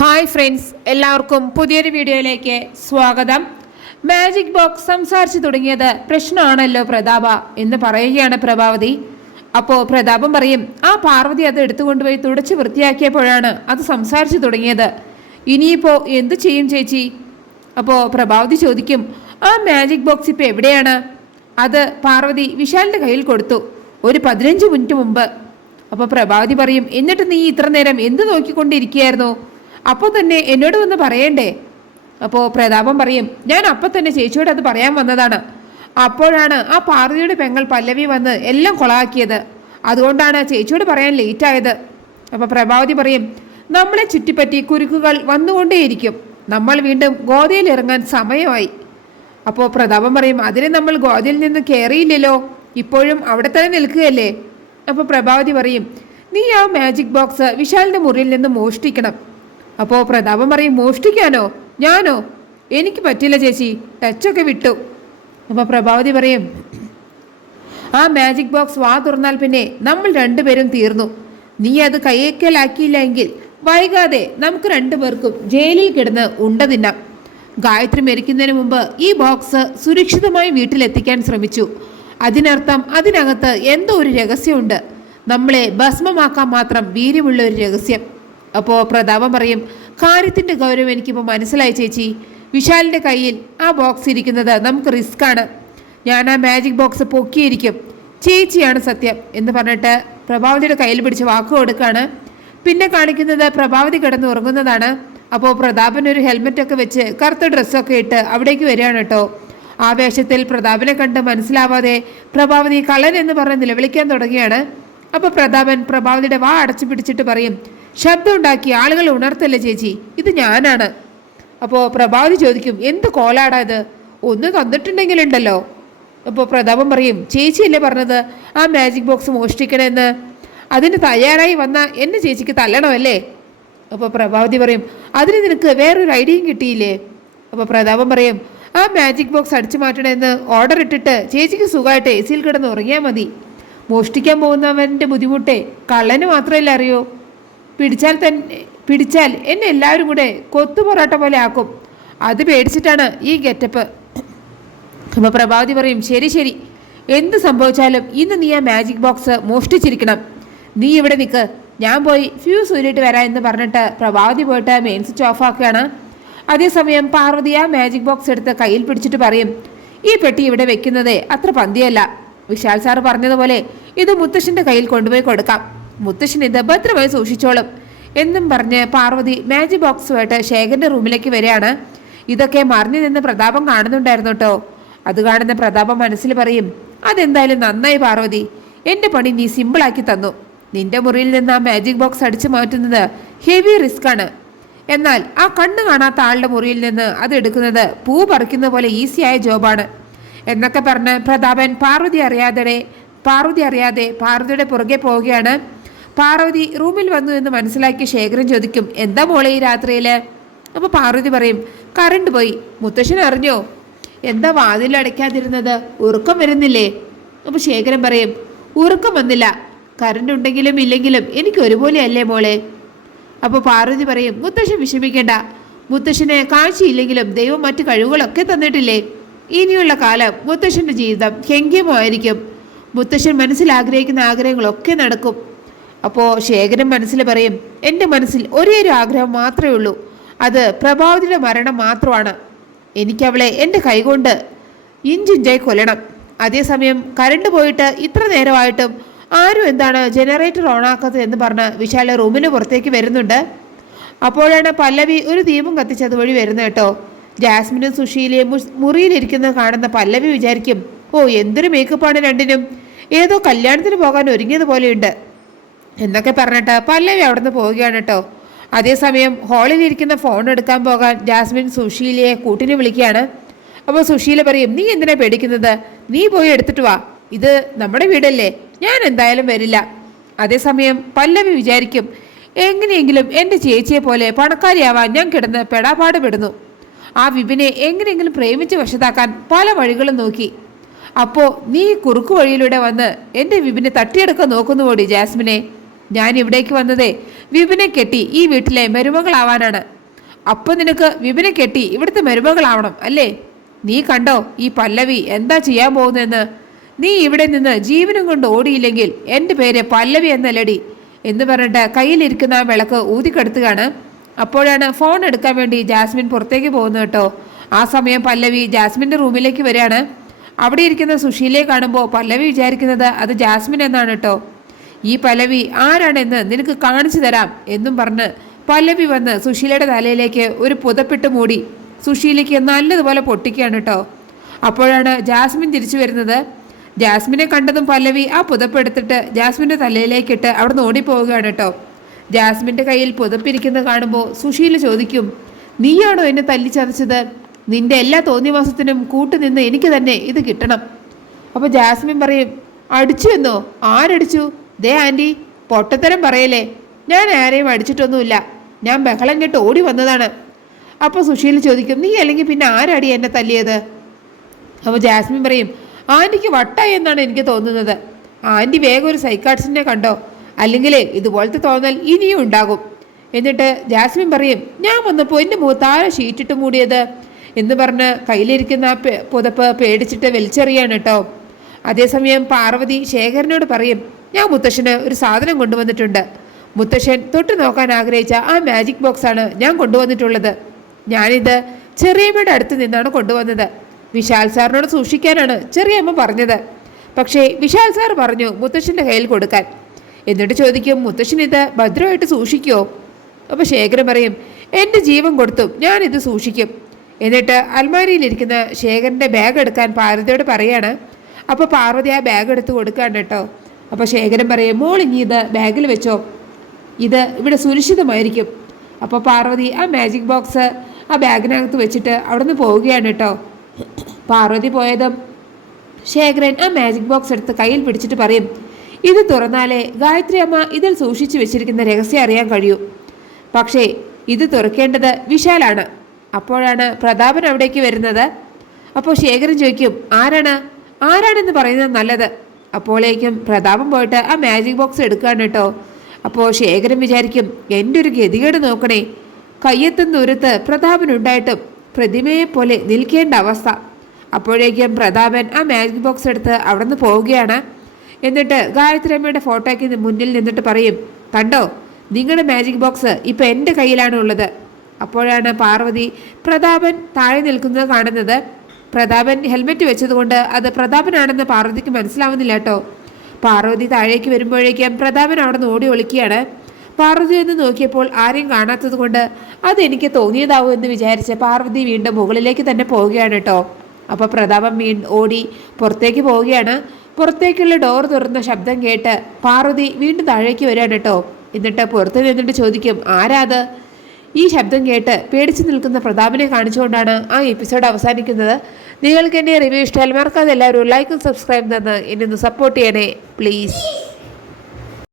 Hi friends എല്ലാവർക്കും പുതിയൊരു വീഡിയോയിലേക്ക് സ്വാഗതം. മാജിക് ബോക്സ് സംസാരിച്ചു തുടങ്ങിയത് പ്രശ്നമാണല്ലോ പ്രതാപ എന്ന് പറയുകയാണ് പ്രഭാവതി. അപ്പോൾ പ്രതാപം പറയും ആ പാർവതി അത് എടുത്തുകൊണ്ടുപോയി തുടച്ച് വൃത്തിയാക്കിയപ്പോഴാണ് അത് സംസാരിച്ചു തുടങ്ങിയത്. ഇനിയിപ്പോൾ എന്തു ചെയ്യും ചേച്ചി? അപ്പോൾ പ്രഭാവതി ചോദിക്കും ആ മാജിക് ബോക്സ് ഇപ്പോൾ എവിടെയാണ്? അത് പാർവതി വിശാലിന്റെ കയ്യിൽ കൊടുത്തു ഒരു പതിനഞ്ച് മിനിറ്റ് മുമ്പ്. അപ്പോൾ പ്രഭാവതി പറയും എന്നിട്ട് നീ ഇത്ര നേരം എന്ത് നോക്കിക്കൊണ്ടിരിക്കുകയായിരുന്നു? അപ്പോൾ തന്നെ എന്നോട് വന്ന് പറയണ്ടേ? അപ്പോൾ പ്രതാപം പറയും ഞാൻ അപ്പം തന്നെ ചേച്ചിയോട് അത് പറയാൻ വന്നതാണ്. അപ്പോഴാണ് ആ പാർവതിയുടെ പെങ്ങൾ പല്ലവി വന്ന് എല്ലാം കൊളാക്കിയത്. അതുകൊണ്ടാണ് ചേച്ചിയോട് പറയാൻ ലേറ്റായത് അപ്പോൾ പ്രഭാവതി പറയും നമ്മളെ ചുറ്റിപ്പറ്റി കുരുക്കുകൾ വന്നുകൊണ്ടേയിരിക്കും. നമ്മൾ വീണ്ടും ഗോതയിൽ ഇറങ്ങാൻ സമയമായി. അപ്പോൾ പ്രതാപം പറയും അതിന് നമ്മൾ ഗോതയിൽ നിന്ന് കയറിയില്ലല്ലോ ഇപ്പോഴും അവിടെ തന്നെ നിൽക്കുകയല്ലേ? അപ്പോൾ പ്രഭാവതി പറയും നീ ആ മാജിക് ബോക്സ് വിശാലിന്റെ മുറിയിൽ നിന്ന് മോഷ്ടിക്കണം. അപ്പോൾ പ്രതാപം പറയും മോഷ്ടിക്കാനോ? ഞാനോ? എനിക്ക് പറ്റില്ല ചേച്ചി. ടച്ചൊക്കെ വിട്ടു. അപ്പോൾ പ്രഭാവതി പറയും ആ മാജിക് ബോക്സ് വാ തുറന്നാൽ പിന്നെ നമ്മൾ രണ്ടുപേരും തീർന്നു. നീ അത് കയ്യേക്കലാക്കിയില്ല എങ്കിൽ വൈകാതെ നമുക്ക് രണ്ടുപേർക്കും ജയിലിൽ കിടന്ന് ഉണ്ട തിന്നാം. ഗായത്രി മരിക്കുന്നതിന് മുമ്പ് ഈ ബോക്സ് സുരക്ഷിതമായി വീട്ടിലെത്തിക്കാൻ ശ്രമിച്ചു. അതിനർത്ഥം അതിനകത്ത് എന്തോ ഒരു രഹസ്യമുണ്ട്. നമ്മളെ ഭസ്മമാക്കാൻ മാത്രം വീര്യമുള്ള ഒരു രഹസ്യം. അപ്പോൾ പ്രതാപം പറയും കാര്യത്തിന്റെ ഗൗരവം എനിക്കിപ്പോൾ മനസ്സിലായി ചേച്ചി. വിശാലിന്റെ കയ്യിൽ ആ ബോക്സ് ഇരിക്കുന്നത് നമുക്ക് റിസ്ക് ആണ്. ഞാൻ ആ മാജിക് ബോക്സ് പൊക്കിയിരിക്കും. ചേച്ചിയാണ് സത്യം. എന്ന് പറഞ്ഞിട്ട് പ്രഭാവതിയുടെ കയ്യിൽ പിടിച്ച് വാക്ക് കൊടുക്കുകയാണ് പിന്നെ കാണിക്കുന്നത് പ്രഭാവതി കിടന്ന് ഉറങ്ങുന്നതാണ്. അപ്പോൾ പ്രതാപൻ ഒരു ഹെൽമെറ്റൊക്കെ വെച്ച് കറുത്ത ഡ്രസ്സൊക്കെ ഇട്ട് അവിടേക്ക് വരികയാണ് കേട്ടോ. ആ വേഷത്തിൽ പ്രതാപനെ കണ്ട് മനസ്സിലാവാതെ പ്രഭാവതി കള്ളൻ എന്ന് പറഞ്ഞ് നിലവിളിക്കാൻ തുടങ്ങിയാണ്. അപ്പോൾ പ്രതാപൻ പ്രഭാവതിയുടെ വാ അടച്ചു പിടിച്ചിട്ട് പറയും ശബ്ദം ഉണ്ടാക്കി ആളുകൾ ഉണർത്തല്ലേ ചേച്ചി? ഇത് ഞാനാണ്. അപ്പോൾ പ്രഭാവതി ചോദിക്കും എന്ത് കോലാടാ ഇത്? ഒന്ന് തന്നിട്ടുണ്ടെങ്കിലുണ്ടല്ലോ. അപ്പോൾ പ്രതാപം പറയും ചേച്ചിയല്ലേ പറഞ്ഞത്? ആ മാജിക് ബോക്സ് മോഷ്ടിക്കണമെന്ന് അതിന് തയ്യാറായി വന്ന എന്നെ ചേച്ചിക്ക് തല്ലണമല്ലേ? അപ്പോൾ പ്രഭാവതി പറയും അതിന് നിനക്ക് വേറൊരു ഐഡിയയും കിട്ടിയില്ലേ? അപ്പോൾ പ്രതാപം പറയും ആ മാജിക് ബോക്സ് അടിച്ചു മാറ്റണമെന്ന് ഓർഡർ ഇട്ടിട്ട് ചേച്ചിക്ക് സുഖമായിട്ട് എ സിയിൽ കിടന്ന് ഉറങ്ങിയാൽ മതി. മോഷ്ടിക്കാൻ പോകുന്നവന്റെ ബുദ്ധിമുട്ടേ കള്ളന് മാത്രമല്ല അറിയോ. പിടിച്ചാൽ തന്നെ പിടിച്ചാൽ എന്നെ എല്ലാവരും കൂടെ കൊത്തു പൊറോട്ട പോലെ ആക്കും. അത് പേടിച്ചിട്ടാണ് ഈ ഗെറ്റപ്പ്. അപ്പോൾ പ്രഭാവതി പറയും ശരി ശരി. എന്ത് സംഭവിച്ചാലും ഇന്ന് നീ ആ മാജിക് ബോക്സ് മോഷ്ടിച്ചിരിക്കണം. നീ ഇവിടെ നിൽക്ക് ഞാൻ പോയി ഫ്യൂസ് ഊരിയിട്ട് വരാം എന്ന് പറഞ്ഞിട്ട് പ്രഭാവതി പോയിട്ട് മെയിൻ സ്വിച്ച് ഓഫ് ആക്കുകയാണ്. അതേസമയം പാർവതി ആ മാജിക് ബോക്സ് എടുത്ത് കയ്യിൽ പിടിച്ചിട്ട് പറയും ഈ പെട്ടി ഇവിടെ വെക്കുന്നതേ അത്ര പന്തിയല്ല. വിശാൽ സാർ പറഞ്ഞതുപോലെ ഇത് മുത്തശ്ശന്റെ കയ്യിൽ കൊണ്ടുപോയി കൊടുക്കാം. മുത്തശ്ശൻ ഇത് ഭദ്രമായി സൂക്ഷിച്ചോളും എന്നും പറഞ്ഞ് പാർവതി മാജിക് ബോക്സുമായിട്ട് ശേഖരന്റെ റൂമിലേക്ക് വരികയാണ്. ഇതൊക്കെ മറിഞ്ഞു നിന്ന് പ്രതാപം കാണുന്നുണ്ടായിരുന്നു കേട്ടോ. അത് കാണുന്ന പ്രതാപം മനസ്സിൽ പറയും അതെന്തായാലും നന്നായി പാർവതി. എന്റെ പണി നീ സിമ്പിളാക്കി തന്നു. നിന്റെ മുറിയിൽ നിന്ന് ആ മാജിക് ബോക്സ് അടിച്ചു മാറ്റുന്നത് ഹെവി റിസ്ക് ആണ്. എന്നാൽ ആ കണ്ണ് കാണാത്ത ആളുടെ മുറിയിൽ നിന്ന് അത് എടുക്കുന്നത് പൂ പറിക്കുന്ന പോലെ ഈസിയായ ജോബാണ് എന്നൊക്കെ പറഞ്ഞ് പ്രതാപൻ പാർവതി അറിയാതെ പാർവതി അറിയാതെ പാർവതിയുടെ പുറകെ പോവുകയാണ്. പാർവതി റൂമിൽ വന്നു എന്ന് മനസ്സിലാക്കി ശേഖരൻ ചോദിക്കും എന്താ മോളെ ഈ രാത്രിയിൽ അപ്പോൾ പാർവതി പറയും കറണ്ട് പോയി. മുത്തശ്ശൻ അറിഞ്ഞോ? എന്താ വാതിൽ അടയ്ക്കാതിരുന്നത്? ഉറക്കം വരുന്നില്ലേ? അപ്പോൾ ശേഖരൻ പറയും ഉറക്കം വന്നില്ല. കറണ്ട് ഉണ്ടെങ്കിലും ഇല്ലെങ്കിലും എനിക്ക് ഒരുപോലെ അല്ലേ മോളെ? അപ്പോൾ പാർവതി പറയും മുത്തശ്ശൻ വിഷമിക്കേണ്ട. മുത്തശ്ശന് കാഴ്ചയില്ലെങ്കിലും ദൈവം മറ്റു കഴിവുകളൊക്കെ തന്നിട്ടില്ലേ? ഇനിയുള്ള കാലം മുത്തശ്ശന്റെ ജീവിതം ഹെങ്കേമമായിരിക്കും മുത്തശ്ശൻ മനസ്സിൽ ആഗ്രഹിക്കുന്ന ആഗ്രഹങ്ങളൊക്കെ നടക്കും. അപ്പോൾ ശേഖരൻ മനസ്സിൽ പറയും എന്റെ മനസ്സിൽ ഒരേ ഒരു ആഗ്രഹം മാത്രമേ ഉള്ളൂ. അത് പ്രഭാവതിയുടെ മരണം മാത്രമാണ്. എനിക്കവളെ എന്റെ കൈകൊണ്ട് ഇഞ്ചിഞ്ചായി കൊല്ലണം. അതേസമയം കരണ്ട് പോയിട്ട് ഇത്ര നേരമായിട്ടും ആരും എന്താണ് ജനറേറ്റർ ഓണാക്കാത്തത് എന്ന് പറഞ്ഞ് വിശാല റൂമിന് പുറത്തേക്ക് വരുന്നുണ്ട്. അപ്പോഴാണ് പല്ലവി ഒരു ദീപം കത്തിച്ച് അതുവഴി വരുന്നത് കേട്ടോ. ജാസ്മിനും സുശീലയും മുറിയിലിരിക്കുന്ന കാണുന്ന പല്ലവി വിചാരിക്കും ഓ എന്തൊരു മേക്കപ്പാണ് രണ്ടിനും. ഏതോ കല്യാണത്തിന് പോകാൻ ഒരുങ്ങിയത് പോലെയുണ്ട്. എന്നൊക്കെ പറഞ്ഞിട്ട് പല്ലവി അവിടുന്ന് പോവുകയാണ് കേട്ടോ. അതേസമയം ഹാളിലിരിക്കുന്ന ഫോൺ എടുക്കാൻ പോകാൻ ജാസ്മിൻ സുശീലയെ കൂട്ടിന് വിളിക്കുകയാണ്. അപ്പോൾ സുശീല പറയും നീ എന്തിനാ പേടിക്കുന്നത്? നീ പോയി എടുത്തിട്ട് വാ. ഇത് നമ്മുടെ വീടല്ലേ. ഞാൻ എന്തായാലും വരില്ല. അതേസമയം പല്ലവി വിചാരിക്കും എങ്ങനെയെങ്കിലും എന്റെ ചേച്ചിയെ പോലെ പണക്കാരിയാവാൻ ഞാൻ കിടന്ന് പെടാപാട് പെടുന്നു ആ വിപിനെ എങ്ങനെയെങ്കിലും പ്രേമിച്ച് വശത്താക്കാൻ പല വഴികളും നോക്കി. അപ്പോൾ നീ കുറുക്കു വഴിയിലൂടെ വന്ന് എന്റെ വിപിനെ തട്ടിയെടുക്കാൻ നോക്കുന്നു കൂടി ജാസ്മിനെ? ഞാൻ ഇവിടേക്ക് വന്നതേ വിപിനെ കെട്ടി ഈ വീട്ടിലെ മരുമകളാവാനാണ്. അപ്പൊ നിനക്ക് വിപിനെ കെട്ടി ഇവിടുത്തെ മരുമകളാവണം അല്ലേ? നീ കണ്ടോ ഈ പല്ലവി എന്താ ചെയ്യാൻ പോകുന്നതെന്ന്? നീ ഇവിടെ നിന്ന് ജീവനും കൊണ്ട് ഓടിയില്ലെങ്കിൽ എന്റെ പേര് പല്ലവി എന്നല്ലടി എന്ന് പറഞ്ഞിട്ട് കയ്യിലിരിക്കുന്ന ആ വിളക്ക് ഊതിക്കെടുത്തുകയാണ് അപ്പോഴാണ് ഫോൺ എടുക്കാൻ വേണ്ടി ജാസ്മിൻ പുറത്തേക്ക് പോകുന്നത് കേട്ടോ. ആ സമയം പല്ലവി ജാസ്മിന്റെ റൂമിലേക്ക് വരികയാണ്. അവിടെ ഇരിക്കുന്ന സുശീലയെ കാണുമ്പോൾ പല്ലവി വിചാരിക്കുന്നത് അത് ജാസ്മിൻ എന്നാണ് കേട്ടോ. ഈ പലവി ആരാണെന്ന് നിനക്ക് കാണിച്ചു തരാം എന്നും പറഞ്ഞ് പല്ലവി വന്ന് സുശീലയുടെ തലയിലേക്ക് ഒരു പുതപ്പിട്ട് മൂടി സുശീലയ്ക്ക് നല്ലതുപോലെ പൊട്ടിക്കുകയാണ് കേട്ടോ. അപ്പോഴാണ് ജാസ്മിൻ തിരിച്ചു വരുന്നത്. ജാസ്മിനെ കണ്ടതും പല്ലവി ആ പുതപ്പെടുത്തിട്ട് ജാസ്മിന്റെ തലയിലേക്കിട്ട് അവിടെ നിന്ന് ഓടിപ്പോവുകയാണ് കേട്ടോ. ജാസ്മിന്റെ കയ്യിൽ പുതപ്പിരിക്കുന്നത് കാണുമ്പോൾ സുശീല ചോദിക്കും നീയാണോ എന്നെ തല്ലിച്ചതച്ചത്? നിന്റെ എല്ലാ തോന്നിവാസത്തിനും കൂട്ടുനിന്ന് എനിക്ക് തന്നെ ഇത് കിട്ടണം. അപ്പോൾ ജാസ്മിൻ പറയും അടിച്ചു എന്നോ? ആരടിച്ചു? ദേ ആന്റി പൊട്ടത്തരം പറയല്ലേ? ഞാൻ ആരെയും അടിച്ചിട്ടൊന്നുമില്ല. ഞാൻ ബഹളം കേട്ട് ഓടി വന്നതാണ്. അപ്പോൾ സുശീൽ ചോദിക്കും നീ അല്ലെങ്കിൽ പിന്നെ ആരാടി എന്നെ തല്ലിയത്? അപ്പോൾ ജാസ്മിൻ പറയും ആന്റിക്ക് വട്ടായി എന്നാണ് എനിക്ക് തോന്നുന്നത്. ആന്റി വേഗം ഒരു സൈക്കാട്സിനെ കണ്ടോ? അല്ലെങ്കിൽ ഇതുപോലത്തെ തോന്നൽ ഇനിയും ഉണ്ടാകും. എന്നിട്ട് ജാസ്മിൻ പറയും ഞാൻ വന്നപ്പോൾ എന്റെ മുഖത്ത് ആരെ ഷീറ്റിട്ട് മൂടിയത്? എന്ന് പറഞ്ഞ് കയ്യിലിരിക്കുന്ന പുതപ്പ് പേടിച്ചിട്ട് വലിച്ചെറിയാണ് കേട്ടോ. അതേസമയം പാർവതി ശേഖരനോട് പറയും ഞാൻ മുത്തശ്ശന് ഒരു സാധനം കൊണ്ടുവന്നിട്ടുണ്ട്. മുത്തശ്ശൻ തൊട്ട് നോക്കാൻ ആഗ്രഹിച്ച ആ മാജിക് ബോക്സാണ് ഞാൻ കൊണ്ടുവന്നിട്ടുള്ളത്. ഞാനിത് ചെറിയമ്മയുടെ അടുത്ത് നിന്നാണ് കൊണ്ടുവന്നത്. വിശാൽ സാറിനോട് സൂക്ഷിക്കാനാണ് ചെറിയമ്മ പറഞ്ഞത്. പക്ഷേ വിശാൽ സാർ പറഞ്ഞു മുത്തശ്ശന്റെ കയ്യിൽ കൊടുക്കാൻ. എന്നിട്ട് ചോദിക്കും മുത്തശ്ശൻ ഇത് ഭദ്രമായിട്ട് സൂക്ഷിക്കുമോ അപ്പോൾ ശേഖരൻ പറയും എന്റെ ജീവൻ കൊടുത്തും ഞാനിത് സൂക്ഷിക്കും. എന്നിട്ട് അൽമാരിയിലിരിക്കുന്ന ശേഖരന്റെ ബാഗ് എടുക്കാൻ പാർവതിയോട് പറയാണ് അപ്പോൾ പാർവതി ആ ബാഗ് എടുത്ത് കൊടുക്കാണ് കേട്ടോ. അപ്പോൾ ശേഖരൻ പറയും മോൾ ഇനി ഇത് ബാഗിൽ വെച്ചോ. ഇത് ഇവിടെ സുരക്ഷിതമായിരിക്കും. അപ്പോൾ പാർവതി ആ മാജിക് ബോക്സ് ആ ബാഗിനകത്ത് വെച്ചിട്ട് അവിടെ നിന്ന് പോവുകയാണ് കേട്ടോ. പാർവതി പോയതും ശേഖരൻ ആ മാജിക് ബോക്സ് എടുത്ത് കയ്യിൽ പിടിച്ചിട്ട് പറയും ഇത് തുറന്നാലേ ഗായത്രി അമ്മ ഇതിൽ സൂക്ഷിച്ചു വെച്ചിരിക്കുന്ന രഹസ്യം അറിയാൻ കഴിയൂ. പക്ഷേ ഇത് തുറക്കേണ്ടത് വിശാലാണ്. അപ്പോഴാണ് പ്രതാപൻ അവിടേക്ക് വരുന്നത്. അപ്പോൾ ശേഖരൻ ചോദിക്കും ആരാണ്? ആരാണെന്ന് പറയുന്നത് നല്ലത്? അപ്പോഴേക്കും പ്രതാപം പോയിട്ട് ആ മാജിക് ബോക്സ് എടുക്കുകയാണ് കേട്ടോ. അപ്പോൾ ശേഖരൻ വിചാരിക്കും എന്റെ ഒരു ഗതികേട് നോക്കണേ. കയ്യെത്തും ദൂരത്ത് പ്രതാപനുണ്ടായിട്ടും പ്രതിമയെ പോലെ നിൽക്കേണ്ട അവസ്ഥ. അപ്പോഴേക്കും പ്രതാപൻ ആ മാജിക് ബോക്സ് എടുത്ത് അവിടെ നിന്ന് പോവുകയാണ്. എന്നിട്ട് ഗായത്രി അമ്മയുടെ ഫോട്ടോയ്ക്ക് മുന്നിൽ നിന്നിട്ട് പറയും കണ്ടോ നിങ്ങളുടെ മാജിക് ബോക്സ് ഇപ്പം എന്റെ കയ്യിലാണ് ഉള്ളത്. അപ്പോഴാണ് പാർവതി പ്രതാപൻ താഴെ നിൽക്കുന്നത് കാണുന്നത്. പ്രതാപൻ ഹെൽമെറ്റ് വെച്ചതുകൊണ്ട് അത് പ്രതാപനാണെന്ന് പാർവതിക്ക് മനസ്സിലാവുന്നില്ല കേട്ടോ. പാർവതി താഴേക്ക് വരുമ്പോഴേക്കും പ്രതാപൻ അവിടെ നിന്ന് ഓടി ഒളിക്കുകയാണ്. പാർവതി എന്ന് നോക്കിയപ്പോൾ ആരെയും കാണാത്തത് കൊണ്ട് അതെനിക്ക് തോന്നിയതാവും എന്ന് വിചാരിച്ച് പാർവതി വീണ്ടും മുകളിലേക്ക് തന്നെ പോവുകയാണ് കേട്ടോ. അപ്പോൾ പ്രതാപൻ വീ ഓടി പുറത്തേക്ക് പോവുകയാണ്. പുറത്തേക്കുള്ള ഡോർ തുറന്ന ശബ്ദം കേട്ട് പാർവതി വീണ്ടും താഴേക്ക് വരികയാണ് കേട്ടോ. എന്നിട്ട് പുറത്ത് നിന്നിട്ട് ചോദിക്കും ആരാത്? ഈ ശബ്ദം കേട്ട് പേടിച്ചു നിൽക്കുന്ന പ്രതാപിനെ കാണിച്ചുകൊണ്ടാണ് ആ എപ്പിസോഡ് അവസാനിക്കുന്നത്. നിങ്ങൾക്ക് എന്റെ റിവ്യൂ ഇഷ്ടമായാൽ മറക്കാതെ എല്ലാവരും ലൈക്കും സബ്സ്ക്രൈബ് തന്ന് എന്നെ ഒന്ന് സപ്പോർട്ട് ചെയ്യണേ പ്ലീസ്